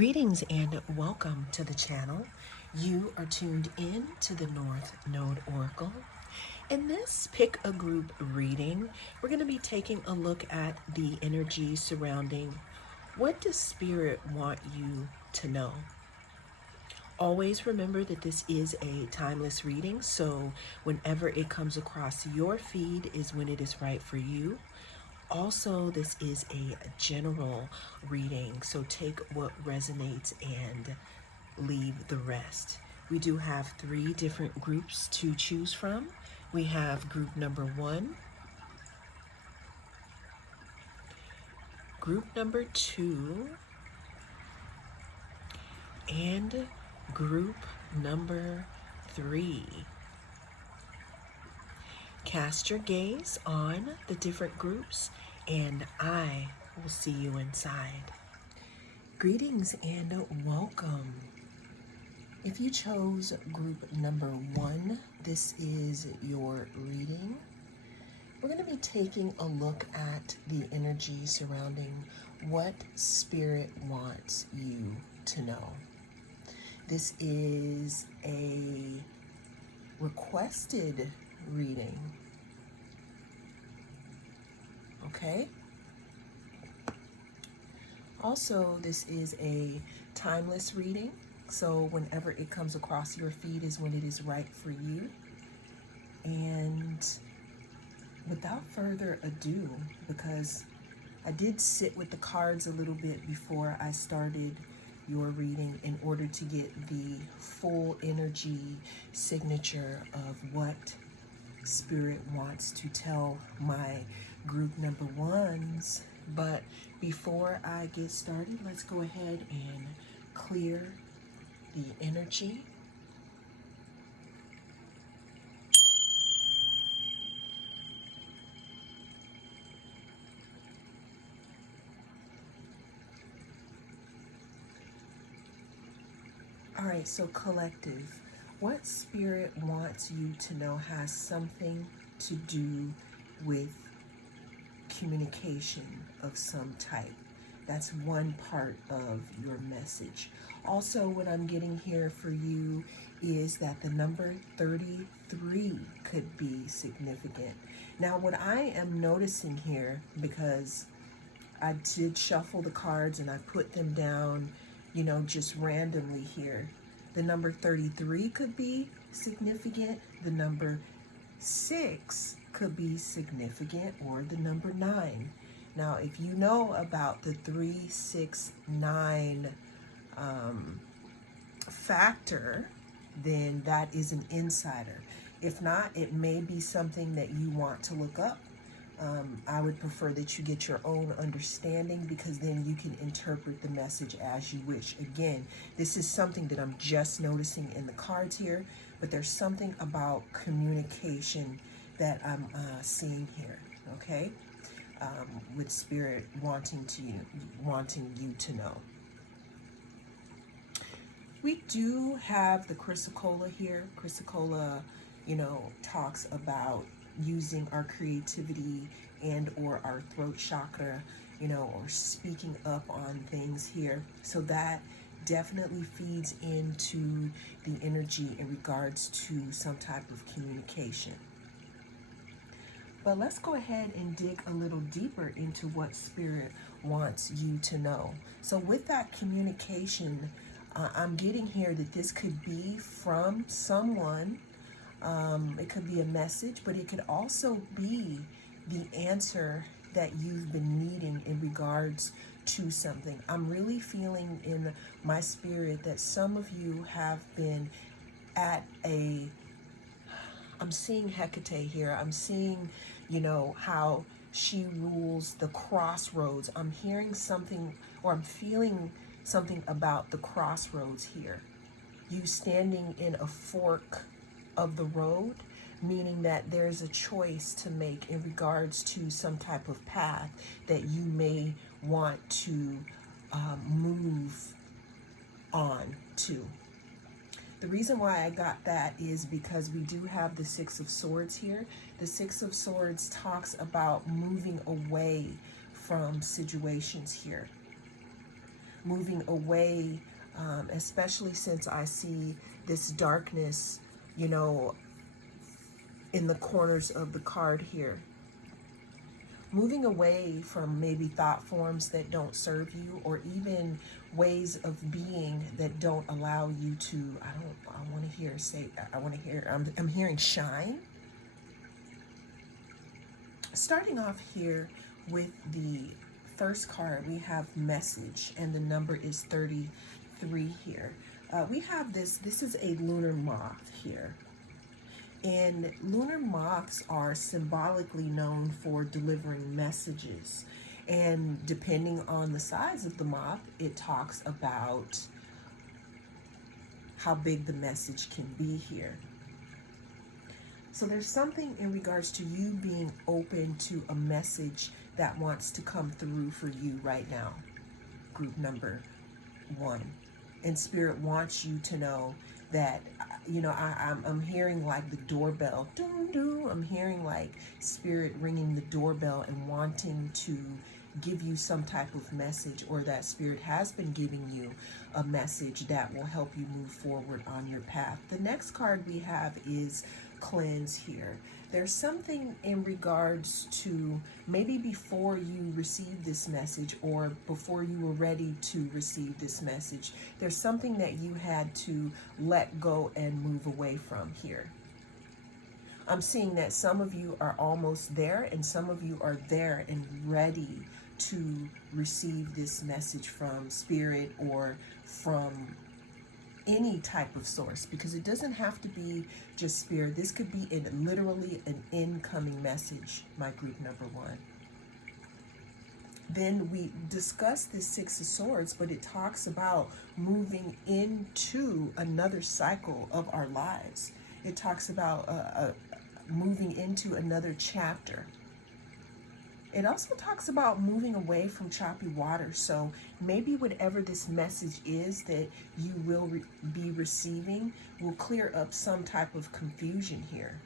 Greetings and welcome to the channel. You are tuned in to the North Node Oracle. In this pick a group reading, we're going to be taking a look at the energy surrounding what does Spirit want you to know. Always remember that this is a timeless reading, so whenever it comes across your feed is when it is right for you. Also, this is a general reading, so take what resonates and leave the rest. We do have 3 different groups to choose from. We have group number 1, group number 2, and group number 3. Cast your gaze on the different groups, and I will see you inside. Greetings and welcome. If you chose group number 1, this is your reading. We're going to be taking a look at the energy surrounding what Spirit wants you to know. This is a requested reading. Okay? Also, this is a timeless reading, so whenever it comes across your feed is when it is right for you. And without further ado, because I did sit with the cards a little bit before I started your reading in order to get the full energy signature of what Spirit wants to tell my group number 1s. But before I get started, let's go ahead and clear the energy. All right, so collective, what Spirit wants you to know has something to do with communication of some type. That's one part of your message. Also, what I'm getting here for you is that the number 33 could be significant. Now, what I am noticing here, because I did shuffle the cards and I put them down, just randomly here. The number 33 could be significant. The number 6 could be significant, or the number 9. Now, if you know about the 369 factor, then that is an insider. If not, it may be something that you want to look up. I would prefer that you get your own understanding, because then you can interpret the message as you wish. Again, this is something that I'm just noticing in the cards here, but there's something about communication that I'm seeing here, okay? With Spirit wanting you to know. We do have the chrysocolla here. Chrysocolla, talks about using our creativity and or our throat chakra, or speaking up on things here. So that definitely feeds into the energy in regards to some type of communication. But let's go ahead and dig a little deeper into what Spirit wants you to know. So with that communication, I'm getting here that this could be from someone. It could be a message, but it could also be the answer that you've been needing in regards to something. I'm really feeling in my spirit that some of you have been at I'm seeing Hecate here. I'm seeing, how she rules the crossroads. I'm hearing something, or I'm feeling something about the crossroads here. You standing in a fork of the road, meaning that there's a choice to make in regards to some type of path that you may want to move on to. The reason why I got that is because we do have the 6 of Swords here. The 6 of Swords talks about moving away from situations here. moving away, especially since I see this darkness, you know, in the corners of the card here. Moving away from maybe thought forms that don't serve you, or even ways of being that don't allow you to, I want to hear, I'm hearing shine. Starting off here with the first card, we have message, and the number is 33 here. We have this is a lunar moth here. And lunar moths are symbolically known for delivering messages. And depending on the size of the moth, it talks about how big the message can be here. So there's something in regards to you being open to a message that wants to come through for you right now, group number 1. And Spirit wants you to know that, you know, I'm hearing like the doorbell, doo doo. I'm hearing like Spirit ringing the doorbell and wanting to give you some type of message, or that Spirit has been giving you a message that will help you move forward on your path. The next card we have is cleanse here. There's something in regards to maybe before you received this message, or before you were ready to receive this message, there's something that you had to let go and move away from here. I'm seeing that some of you are almost there, and some of you are there and ready to receive this message from Spirit or from any type of source, because it doesn't have to be just Spirit. This could be literally an incoming message, my group number 1. Then we discuss this Six of Swords, but it talks about moving into another cycle of our lives. It talks about moving into another chapter. It also talks about moving away from choppy water. So maybe whatever this message is that you will be receiving will clear up some type of confusion here.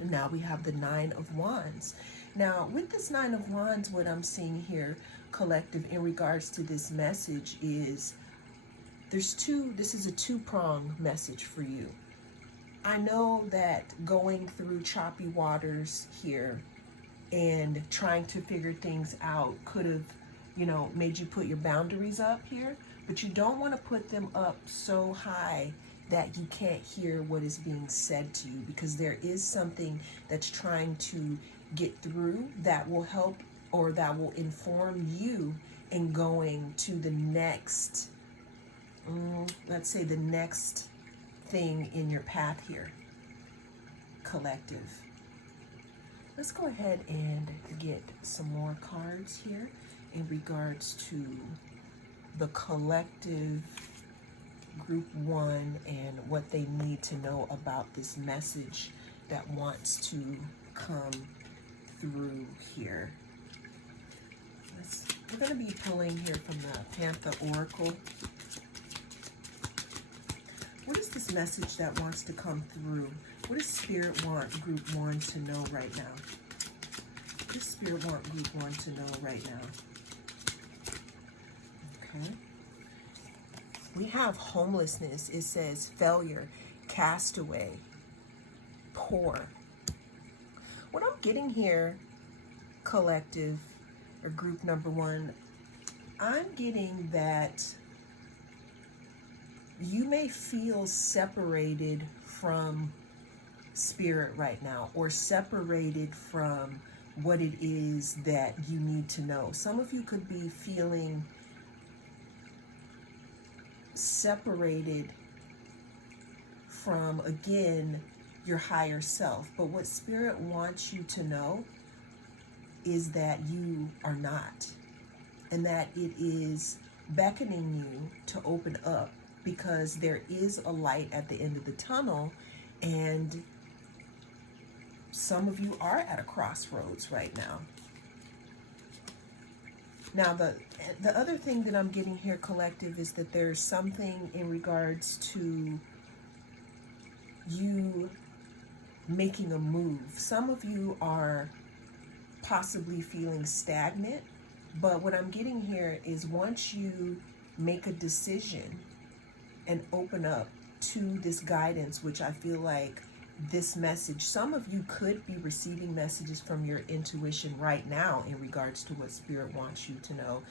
And now we have the Nine of Wands. Now with this Nine of Wands, what I'm seeing here, collective, in regards to this message is this is a two-pronged message for you. I know that going through choppy waters here and trying to figure things out could have, you know, made you put your boundaries up here, but you don't want to put them up so high that you can't hear what is being said to you, because there is something that's trying to get through that will help, or that will inform you in going to the next, let's say the next thing in your path here, collective. Let's go ahead and get some more cards here in regards to the collective group 1 and what they need to know about this message that wants to come through here. We're going to be pulling here from the Panther Oracle. What is this message that wants to come through? What does Spirit want group 1 to know right now? What does Spirit want group 1 to know right now? Okay. We have homelessness. It says failure, castaway, poor. What I'm getting here, collective, or group number 1, I'm getting that you may feel separated from Spirit right now, or separated from what it is that you need to know. Some of you could be feeling separated from, again, your higher self. But what Spirit wants you to know is that you are not, and that it is beckoning you to open up, because there is a light at the end of the tunnel, and some of you are at a crossroads right now. Now, the other thing that I'm getting here, collective, is that there's something in regards to you making a move. Some of you are possibly feeling stagnant, But what I'm getting here is once you make a decision and open up to this guidance, which I feel like this message, some of you could be receiving messages from your intuition right now in regards to what Spirit wants you to know.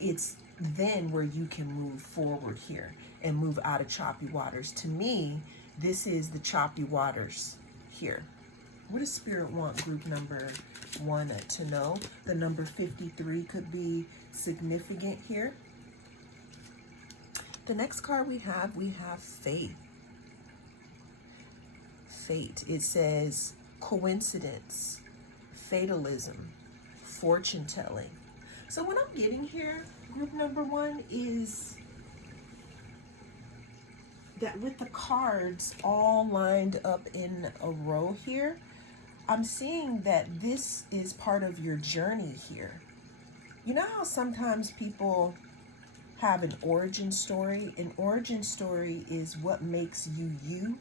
It's then where you can move forward here and move out of choppy waters. To me, this is the choppy waters here. What does Spirit want group number 1 to know? The number 53 could be significant here. The next card we have faith. Fate. It says coincidence, fatalism, fortune telling. So what I'm getting here, group number 1, is that with the cards all lined up in a row here, I'm seeing that this is part of your journey here. You know how sometimes people have an origin story? An origin story is what makes you you.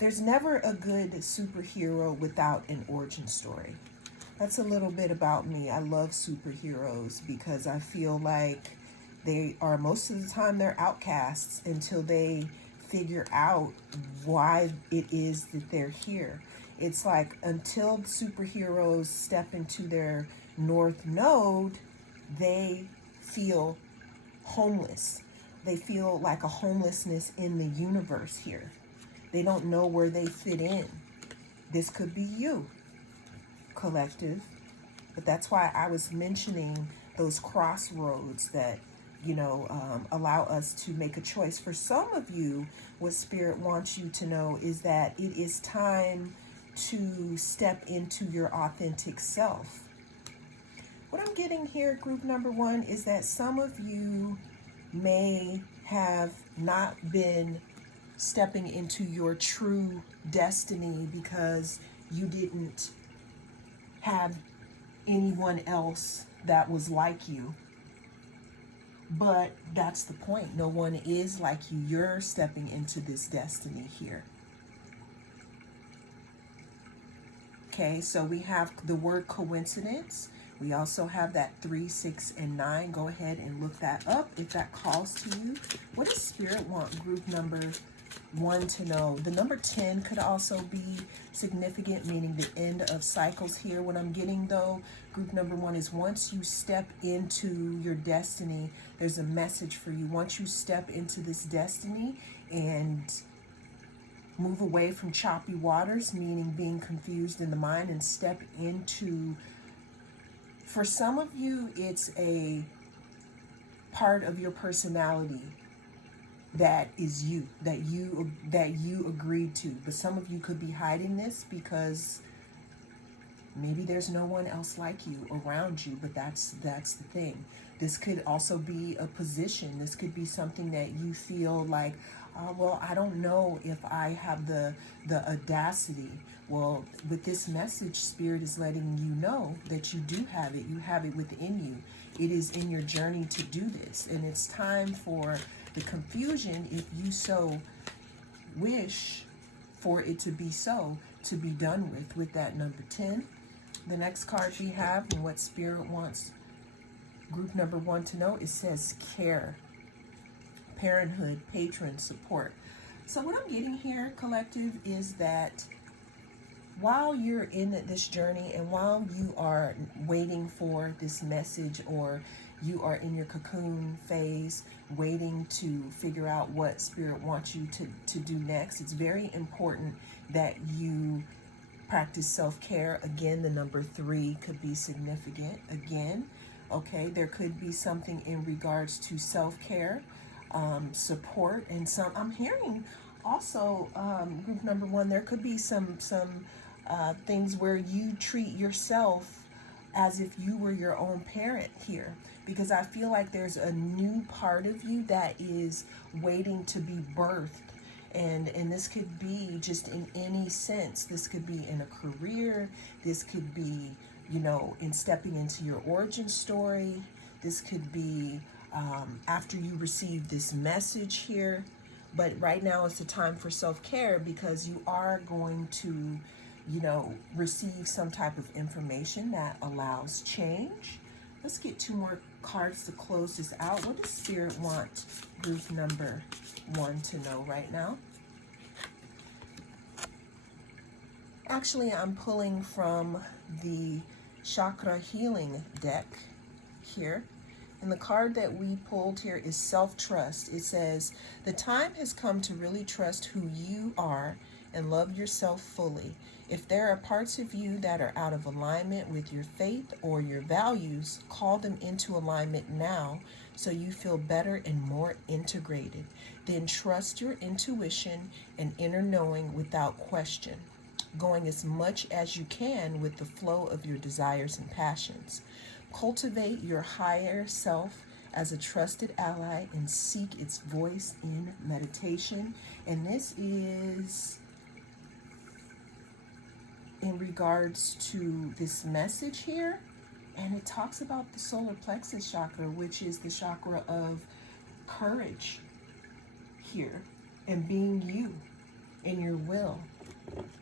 There's never a good superhero without an origin story. That's a little bit about me. I love superheroes because I feel like they are, most of the time, they're outcasts until they figure out why it is that they're here. It's like until superheroes step into their north node, they feel homeless. They feel like a homelessness in the universe here. They don't know where they fit in. This could be you, collective. But that's why I was mentioning those crossroads that, allow us to make a choice. For some of you, what Spirit wants you to know is that it is time to step into your authentic self. What I'm getting here, group number 1, is that some of you may have not been stepping into your true destiny because you didn't have anyone else that was like you. But that's the point. No one is like you. You're stepping into this destiny here. Okay, so we have the word coincidence. We also have that 3, 6, and 9. Go ahead and look that up if that calls to you. What does Spirit want group number 1 to know? The number 10 could also be significant, meaning the end of cycles here. What I'm getting, though, group number 1, is once you step into your destiny, there's a message for you. Once you step into this destiny and move away from choppy waters, meaning being confused in the mind, and step into, for some of you, it's a part of your personality that is you, that you agreed to. But some of you could be hiding this because maybe there's no one else like you around you. But that's the thing. This could also be a position. This could be something that you feel like, well, I don't know if I have the audacity. Well, with this message, Spirit is letting you know that you do have it. You have it within you. It is in your journey to do this. And it's time for the confusion, if you so wish for it to be so, to be done with that number 10. The next card we have, and what Spirit wants group number 1 to know, it says care, parenthood, patron, support. So what I'm getting here, collective, is that while you're in this journey and while you are waiting for this message, or you are in your cocoon phase, waiting to figure out what Spirit wants you to do next, it's very important that you practice self-care. Again, the number 3 could be significant. Again, okay, there could be something in regards to self-care, support, and some, I'm hearing also, group number 1, there could be some things where you treat yourself as if you were your own parent here, because I feel like there's a new part of you that is waiting to be birthed. And this could be just in any sense. This could be in a career. This could be, in stepping into your origin story. This could be after you receive this message here. But right now it's the time for self-care, because you are going to, receive some type of information that allows change. Let's get 2 more cards to close this out. What does Spirit want group number 1 to know right now? Actually, I'm pulling from the Chakra Healing deck here. And the card that we pulled here is self-trust. It says, the time has come to really trust who you are and love yourself fully. If there are parts of you that are out of alignment with your faith or your values, call them into alignment now so you feel better and more integrated. Then trust your intuition and inner knowing without question, going as much as you can with the flow of your desires and passions. Cultivate your higher self as a trusted ally and seek its voice in meditation. And this is in regards to this message here. And it talks about the solar plexus chakra, which is the chakra of courage here and being you in your will.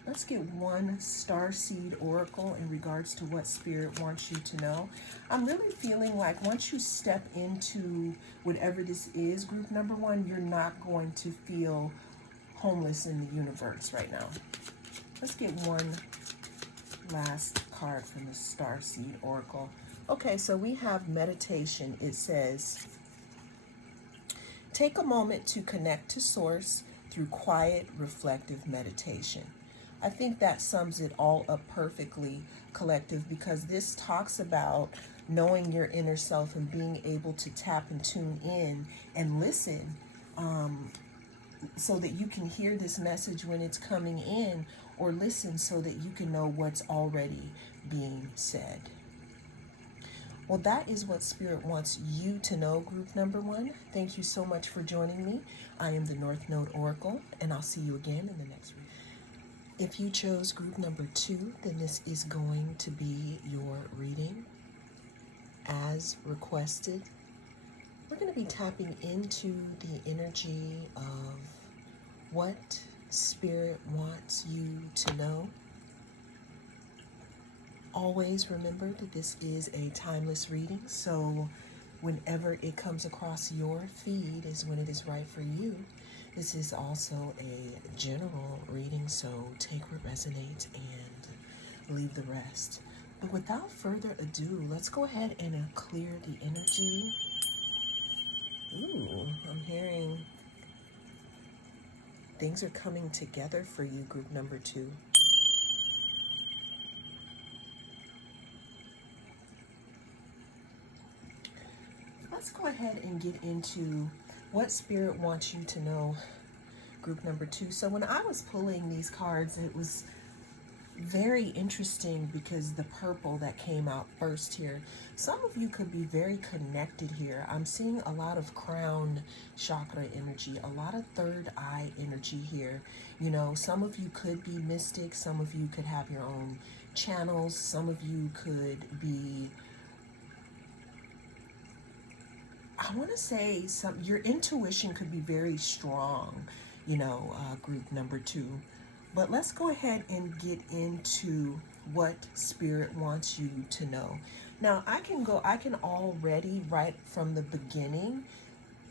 Let's get 1 starseed oracle in regards to what Spirit wants you to know. I'm really feeling like once you step into whatever this is, group number 1, you're not going to feel homeless in the universe right now. Let's get 1 last card from the starseed oracle. Okay, so we have meditation. It says, take a moment to connect to Source through quiet, reflective meditation. I think that sums it all up perfectly, collective, because this talks about knowing your inner self and being able to tap and tune in and listen, so that you can hear this message when it's coming in, or listen so that you can know what's already being said. Well, that is what Spirit wants you to know, group number 1. Thank you so much for joining me. I am the North Node Oracle, and I'll see you again in the next reading. If you chose group number 2, then this is going to be your reading as requested. We're going to be tapping into the energy of what Spirit wants you to know. Always remember that this is a timeless reading, so whenever it comes across your feed is when it is right for you. This is also a general reading, so take what resonates and leave the rest. But without further ado, let's go ahead and clear the energy. Ooh, I'm hearing things are coming together for you, group number 2. Let's go ahead and get into what Spirit wants you to know, group number 2. So when I was pulling these cards, it was very interesting because the purple that came out first here, some of you could be very connected here. I'm seeing a lot of crown chakra energy, a lot of third eye energy here. You know, some of you could be mystic, some of you could have your own channels, some of you could be, I want to say your intuition could be very strong, you know, group number 2. But let's go ahead and get into what Spirit wants you to know. Now, I can already, right from the beginning,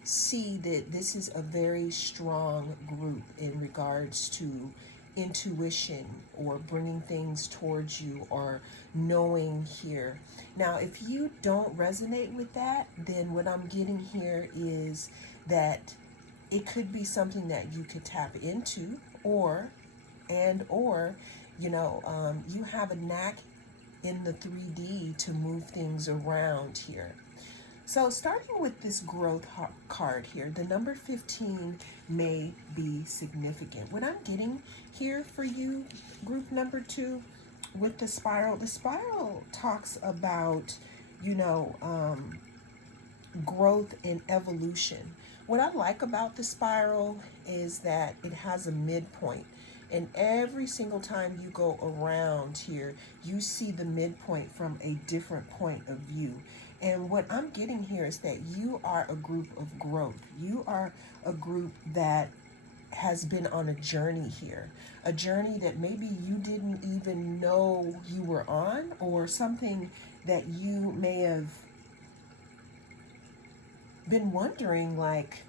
see that this is a very strong group in regards to intuition or bringing things towards you or knowing here. Now, if you don't resonate with that, then what I'm getting here is that it could be something that you could tap into, or you know, you have a knack in the 3D to move things around here. So starting with this growth card here, the number 15 may be significant. What I'm getting here for you, group number 2, with the spiral talks about, you know, growth and evolution. What I like about the spiral is that it has a midpoint. And every single time you go around here, you see the midpoint from a different point of view. And what I'm getting here is that you are a group of growth. You are a group that has been on a journey here. A journey that maybe you didn't even know you were on, or something that you may have been wondering, like,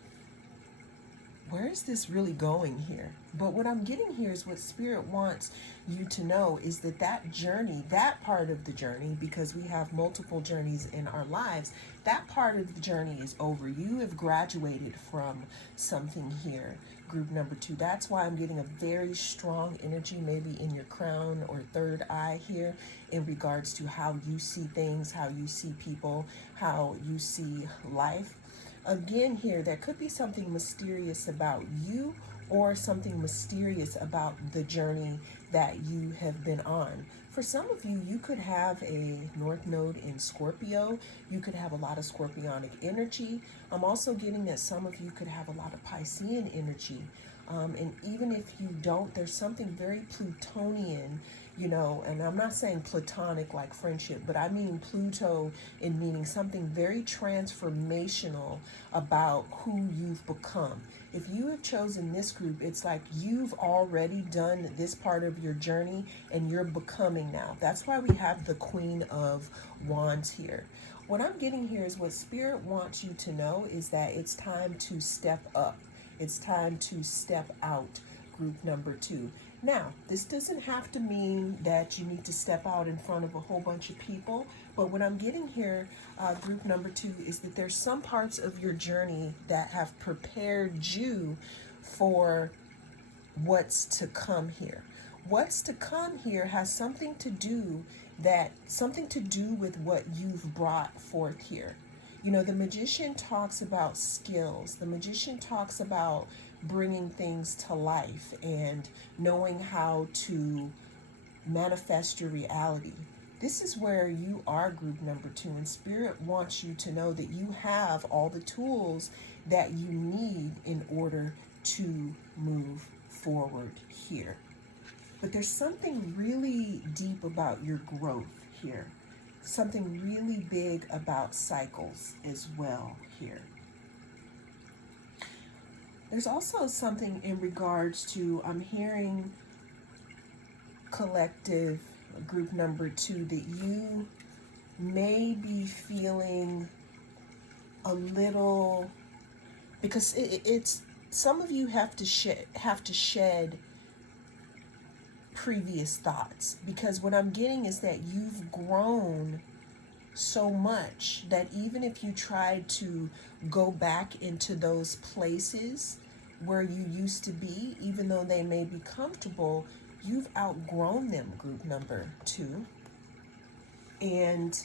where is this really going here? But what I'm getting here is what Spirit wants you to know is that that journey, that part of the journey, because we have multiple journeys in our lives, that part of the journey is over. You have graduated from something here, group number 2. That's why I'm getting a very strong energy, maybe in your crown or third eye here, in regards to how you see things, how you see people, how you see life. Again here, there could be something mysterious about you or something mysterious about the journey that you have been on. For some of you, you could have a North Node in Scorpio. You could have a lot of Scorpionic energy. I'm also getting that some of you could have a lot of Piscean energy. And even if you don't, there's something very Plutonian, you know, and I'm not saying platonic like friendship, but I mean Pluto in meaning something very transformational about who you've become. If you have chosen this group, it's like you've already done this part of your journey and you're becoming now. That's why we have the Queen of Wands here. What I'm getting here is what Spirit wants you to know is that it's time to step up. It's time to step out, group number 2. Now, this doesn't have to mean that you need to step out in front of a whole bunch of people, but what I'm getting here, group number 2, is that there's some parts of your journey that have prepared you for what's to come here. What's to come here has something to do with what you've brought forth here. You know, the magician talks about skills. The magician talks about bringing things to life and knowing how to manifest your reality. This is where you are, group number 2, and Spirit wants you to know that you have all the tools that you need in order to move forward here. But there's something really deep about your growth here. Something really big about cycles as well here. There's also something in regards to, I'm hearing collective, group number 2, that you may be feeling a little, because it's some of you have to shed previous thoughts, because what I'm getting is that you've grown so much that even if you tried to go back into those places where you used to be, even though they may be comfortable, you've outgrown them, group number 2. And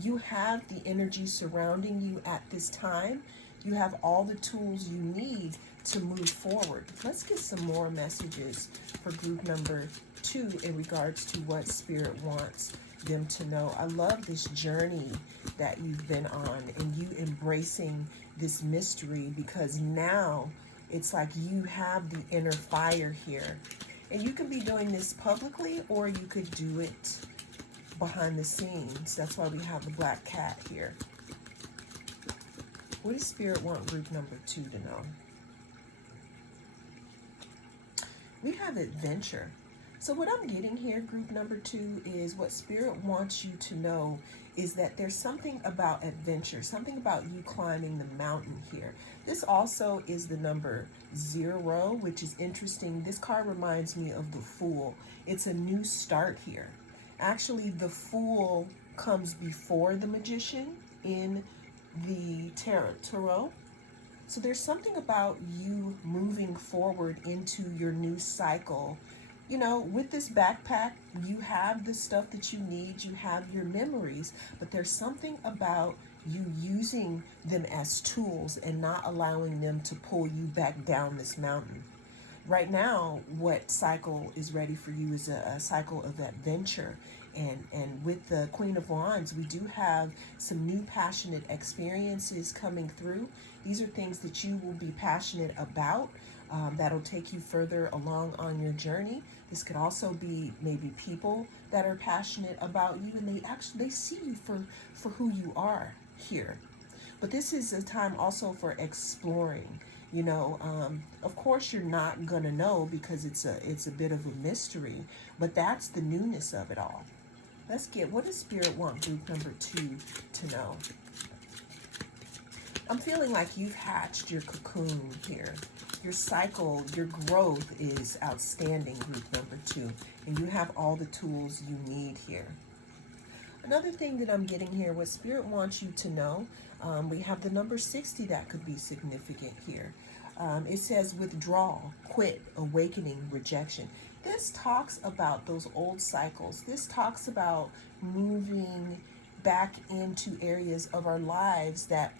you have the energy surrounding you at this time. You have all the tools you need to move forward. Let's get some more messages for group number 2 in regards to what Spirit wants them to know. I love this journey that you've been on and you embracing this mystery, because now it's like you have the inner fire here. And you can be doing this publicly or you could do it behind the scenes. That's why we have the black cat here. What does Spirit want group number 2 to know? We have adventure. So what I'm getting here, group number 2, is what Spirit wants you to know is that there's something about adventure, something about you climbing the mountain here. This also is the number 0, which is interesting. This card reminds me of the Fool. It's a new start here. Actually, the Fool comes before the Magician in the Tarot. So there's something about you moving forward into your new cycle. You know, with this backpack, you have the stuff that you need, you have your memories, but there's something about you using them as tools and not allowing them to pull you back down this mountain. Right now, what cycle is ready for you is a cycle of adventure. And with the Queen of Wands, we do have some new passionate experiences coming through. These are things that you will be passionate about. That'll take you further along on your journey. This could also be maybe people that are passionate about you, and they see you for who you are here. But this is a time also for exploring. You know, of course you're not gonna know because it's a bit of a mystery, but that's the newness of it all. Let's get, what does Spirit want group number 2 to know? I'm feeling like you've hatched your cocoon here. Your cycle, your growth is outstanding, group number 2. And you have all the tools you need here. Another thing that I'm getting here, what Spirit wants you to know, we have the number 60 that could be significant here. It says withdrawal, quit, awakening, rejection. This talks about those old cycles. This talks about moving back into areas of our lives that,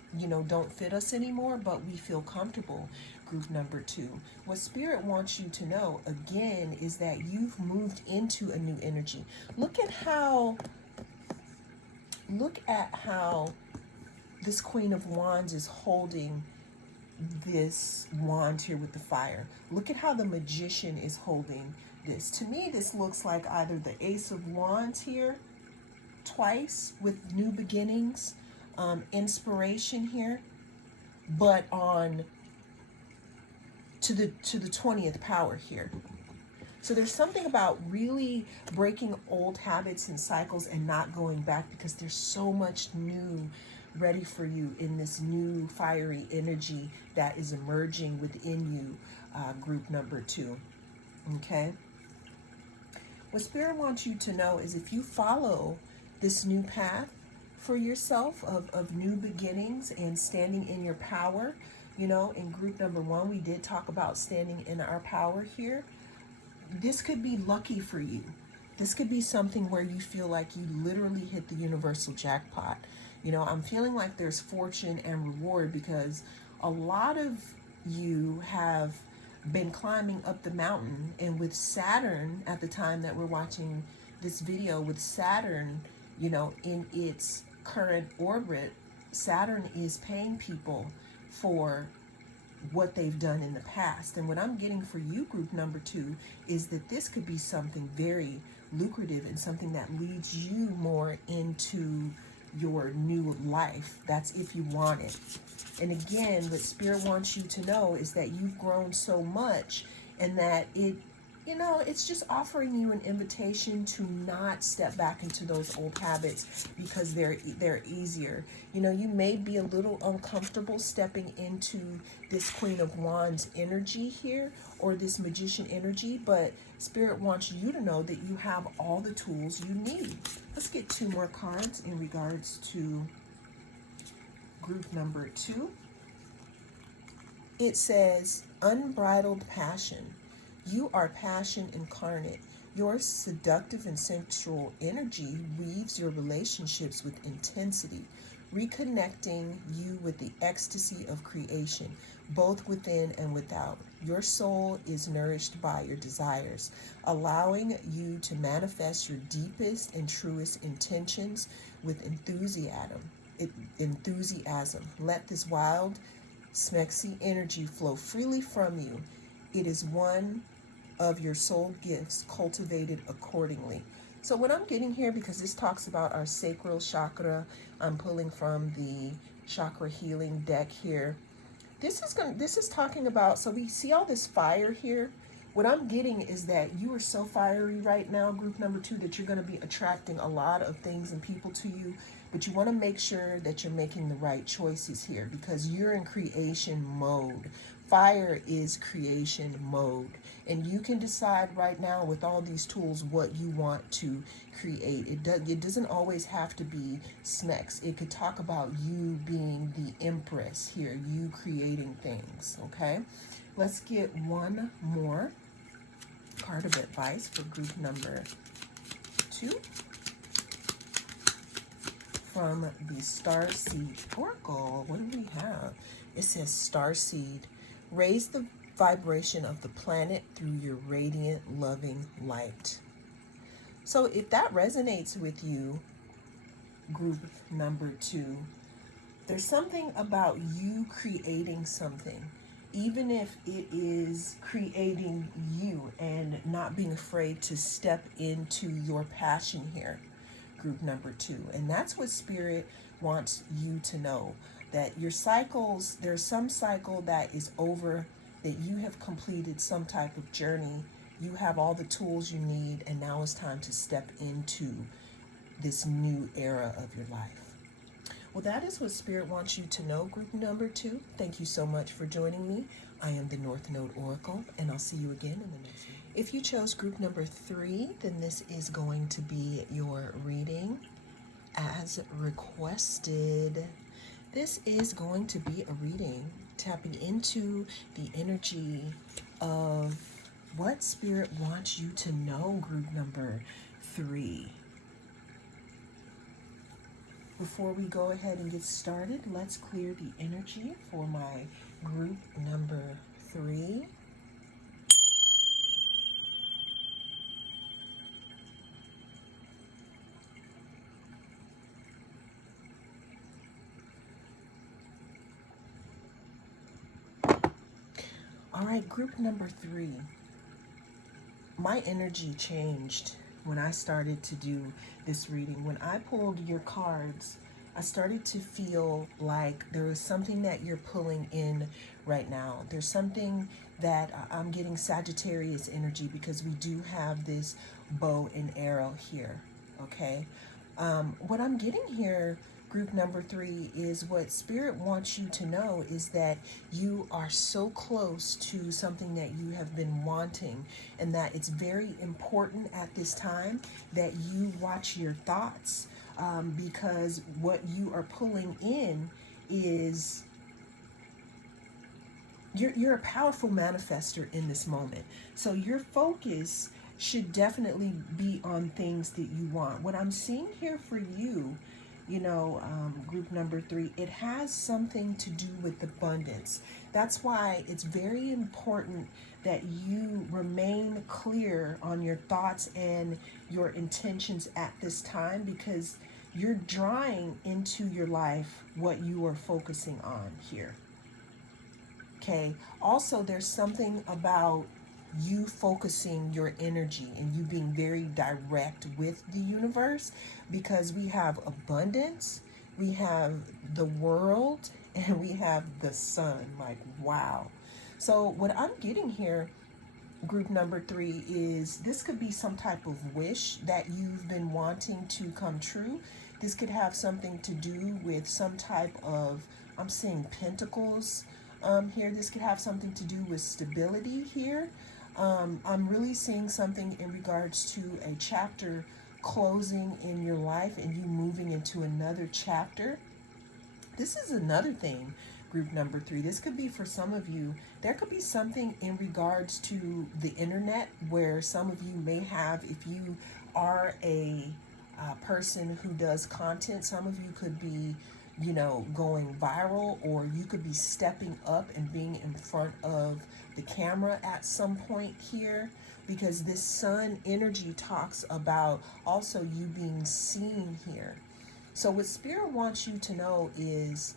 don't fit us anymore, but we feel comfortable. Group number 2. What Spirit wants you to know, again, is that you've moved into a new energy. Look at how this Queen of Wands is holding this wand here with the fire. Look at how the Magician is holding this. To me, this looks like either the Ace of Wands here, twice with new beginnings, inspiration here, but on to the 20th power here. So there's something about really breaking old habits and cycles and not going back, because there's so much new ready for you in this new fiery energy that is emerging within you, group number 2. Okay? What Spirit wants you to know is if you follow this new path for yourself of new beginnings and standing in your power, in group number 1, we did talk about standing in our power here. This could be lucky for you. This could be something where you feel like you literally hit the universal jackpot. I'm feeling like there's fortune and reward, because a lot of you have been climbing up the mountain, and with Saturn at the time that we're watching this video, with Saturn, in its current orbit, Saturn is paying people for what they've done in the past. And what I'm getting for you, group number 2, is that this could be something very lucrative and something that leads you more into your new life. That's if you want it. And again, what Spirit wants you to know is that you've grown so much, and that it's just offering you an invitation to not step back into those old habits, because they're easier. You may be a little uncomfortable stepping into this Queen of Wands energy here, or this Magician energy, but Spirit wants you to know that you have all the tools you need. Let's get 2 more cards in regards to group number 2. It says unbridled passion. You are passion incarnate. Your seductive and sensual energy weaves your relationships with intensity, reconnecting you with the ecstasy of creation, both within and without. Your soul is nourished by your desires, allowing you to manifest your deepest and truest intentions with enthusiasm. Let this wild, smexy energy flow freely from you. It is one of your soul gifts cultivated accordingly. So what I'm getting here, because this talks about our sacral chakra, I'm pulling from the chakra healing deck here. This is talking about, so we see all this fire here. What I'm getting is that you are so fiery right now, group number 2, that you're going to be attracting a lot of things and people to you. But you want to make sure that you're making the right choices here, because you're in creation mode. Fire is creation mode. And you can decide right now with all these tools what you want to create. It doesn't always have to be Smex. It could talk about you being the empress here, you creating things, okay? Let's get 1 more card of advice for group number 2 from the Starseed Oracle. What do we have? It says Starseed. Raise the vibration of the planet through your radiant, loving light. So if that resonates with you, group number 2, there's something about you creating something, even if it is creating you, and not being afraid to step into your passion here, group number 2. And that's what Spirit wants you to know, that your cycles, there's some cycle that is over, that you have completed some type of journey. You have all the tools you need, and now it's time to step into this new era of your life. Well, that is what Spirit wants you to know, group number 2. Thank you so much for joining me. I am the North Node Oracle, and I'll see you again in the next one. If you chose group number 3, then this is going to be your reading as requested. This is going to be a reading tapping into the energy of what Spirit wants you to know, group number 3. Before we go ahead and get started, let's clear the energy for my group number 3. All right, group number 3. My energy changed when I started to do this reading. When I pulled your cards, I started to feel like there is something that you're pulling in right now. There's something that I'm getting Sagittarius energy, because we do have this bow and arrow here, okay? What I'm getting here, group number 3, is what Spirit wants you to know is that you are so close to something that you have been wanting, and that it's very important at this time that you watch your thoughts, because what you are pulling in is you're a powerful manifester in this moment. So your focus should definitely be on things that you want. What I'm seeing here for you, group number 3, it has something to do with abundance. That's why it's very important that you remain clear on your thoughts and your intentions at this time, because you're drawing into your life what you are focusing on here. Okay. Also, there's something about you focusing your energy and you being very direct with the universe, because we have abundance, we have the world, and we have the sun. Like, wow. So what I'm getting here, group number 3, is this could be some type of wish that you've been wanting to come true. This could have something to do with some type of, I'm seeing pentacles here. This could have something to do with stability here. I'm really seeing something in regards to a chapter closing in your life and you moving into another chapter. This is another thing, group number 3. This could be for some of you. There could be something in regards to the internet where some of you may have, if you are a person who does content, some of you could be going viral, or you could be stepping up and being in front of the camera at some point here, because this sun energy talks about also you being seen here. So what Spirit wants you to know is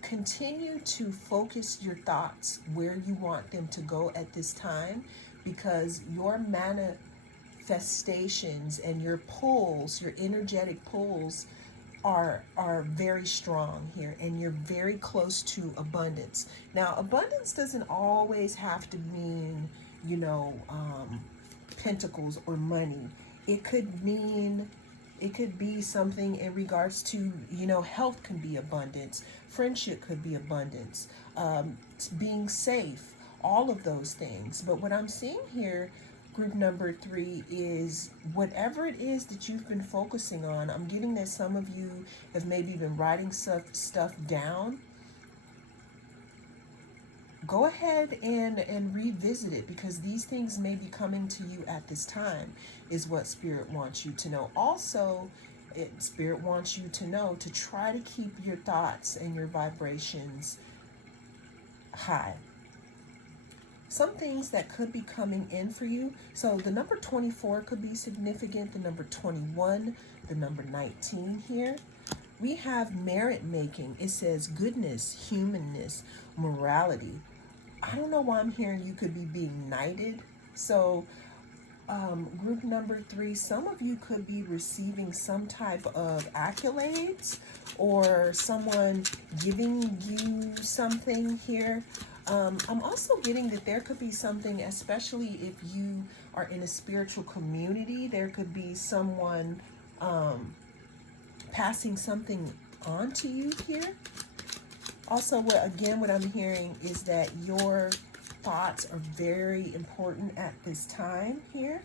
continue to focus your thoughts where you want them to go at this time, because your manifestations and your pulls, your energetic pulls, are very strong here, and you're very close to abundance. Now, abundance doesn't always have to mean, pentacles or money. It could be something in regards to, health can be abundance, friendship could be abundance, being safe, all of those things. But what I'm seeing here, group number 3, is whatever it is that you've been focusing on. I'm getting that some of you have maybe been writing stuff down. Go ahead and revisit it, because these things may be coming to you at this time, is what Spirit wants you to know. Also, Spirit wants you to know to try to keep your thoughts and your vibrations high. Some things that could be coming in for you. So the number 24 could be significant, the number 21, the number 19 here. We have merit making. It says goodness, humanness, morality. I don't know why I'm hearing you could be being knighted. So group number 3, some of you could be receiving some type of accolades, or someone giving you something here. I'm also getting that there could be something, especially if you are in a spiritual community, there could be someone passing something onto you here. Also, what I'm hearing is that your thoughts are very important at this time here.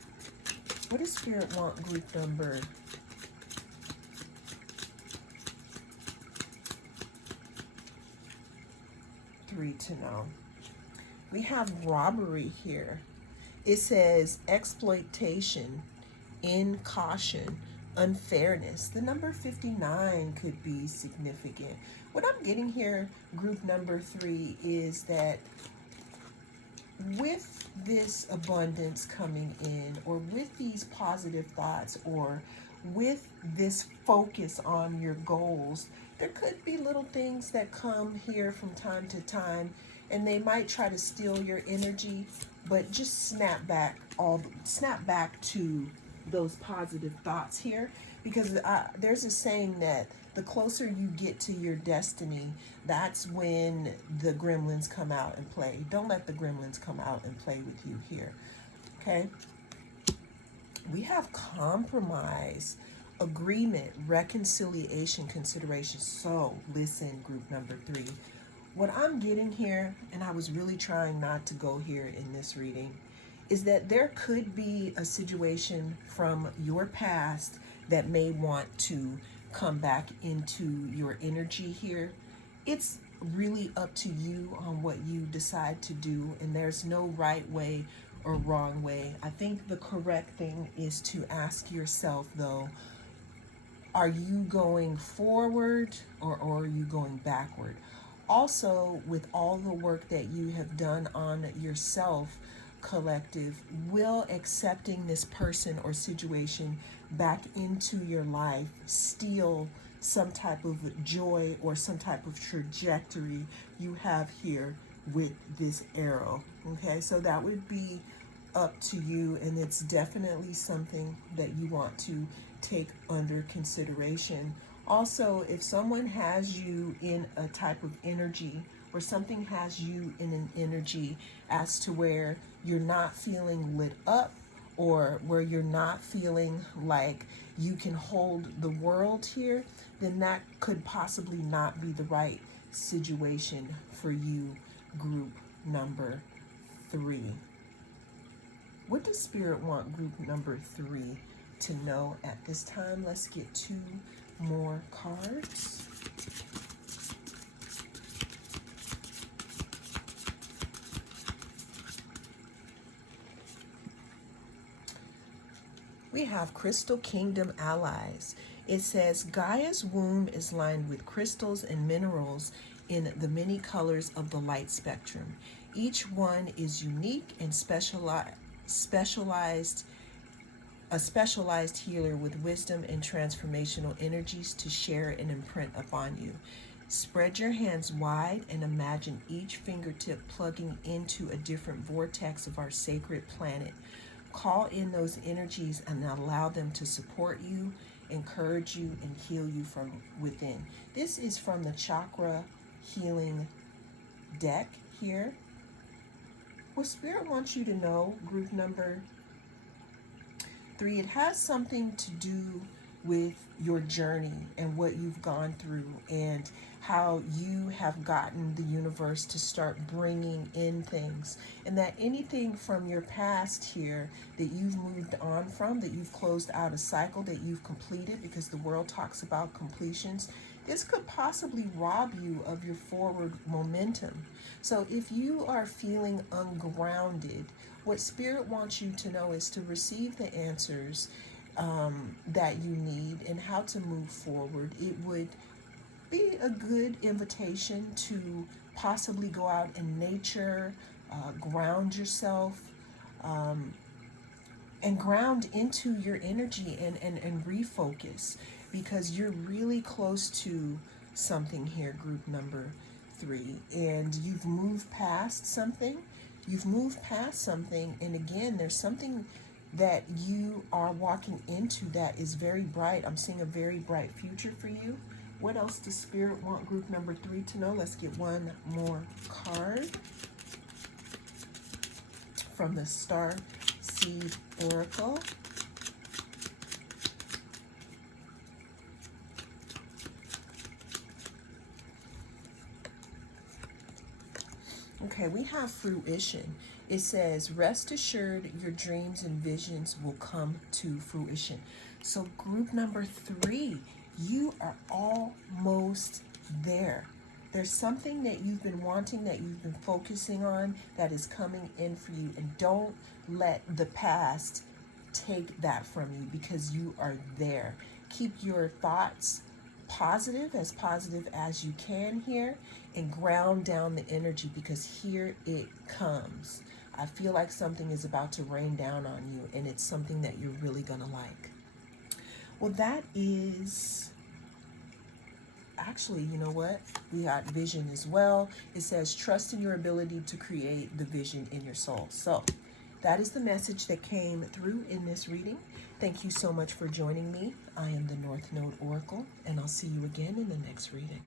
What does Spirit want group number 3 to know? We have robbery here. It says exploitation, incaution, unfairness. The number 59 could be significant. What I'm getting here, group number 3, is that with this abundance coming in, or with these positive thoughts, or with this focus on your goals, there could be little things that come here from time to time, and they might try to steal your energy, but just snap back to those positive thoughts here, because there's a saying that the closer you get to your destiny, that's when the gremlins come out and play. Don't let the gremlins come out and play with you here. Okay? We have compromise, agreement, reconciliation, consideration. So listen, group number 3. What I'm getting here, and I was really trying not to go here in this reading, is that there could be a situation from your past that may want to come back into your energy here. It's really up to you on what you decide to do, and there's no right way or wrong way. I think the correct thing is to ask yourself, though, are you going forward or are you going backward? Also, with all the work that you have done on yourself, collective, will accepting this person or situation back into your life steal some type of joy or some type of trajectory you have here with this arrow? Okay, so that would be up to you, and it's definitely something that you want to take under consideration. Also, if someone has you in a type of energy, or something has you in an energy as to where you're not feeling lit up, or where you're not feeling like you can hold the world here, then that could possibly not be the right situation for you, group number 3. What does Spirit want group number 3 to know at this time? Let's get 2 more cards. We have Crystal Kingdom Allies. It says Gaia's womb is lined with crystals and minerals in the many colors of the light spectrum. Each one is unique and a specialized healer with wisdom and transformational energies to share and imprint upon you. Spread your hands wide and imagine each fingertip plugging into a different vortex of our sacred planet. Call in those energies and allow them to support you, encourage you, and heal you from within. This is from the Chakra Healing deck here. What Spirit wants you to know, group number 3, it has something to do with your journey and what you've gone through and how you have gotten the universe to start bringing in things, and that anything from your past here that you've moved on from, that you've closed out a cycle, that you've completed, because the world talks about completions, this could possibly rob you of your forward momentum. So if you are feeling ungrounded, what Spirit wants you to know is to receive the answers that you need and how to move forward. It would be a good invitation to possibly go out in nature, ground yourself, and ground into your energy and refocus, because you're really close to something here, group number 3, and you've moved past something. And again, there's something that you are walking into that is very bright. I'm seeing a very bright future for you. What else does Spirit want group number 3 to know? Let's get one more card from the Star Seed Oracle. Okay, we have fruition. It says, rest assured your dreams and visions will come to fruition. So group number 3, you are almost there. There's something that you've been wanting, that you've been focusing on, that is coming in for you. And don't let the past take that from you, because you are there. Keep your thoughts positive as you can here, and ground down the energy, because here it comes. I feel like something is about to rain down on you, and it's something that you're really gonna like. Well, that is actually, you know what? We got vision as well. It says, trust in your ability to create the vision in your soul. So that is the message that came through in this reading. Thank you so much for joining me. I am the North Node Oracle, and I'll see you again in the next reading.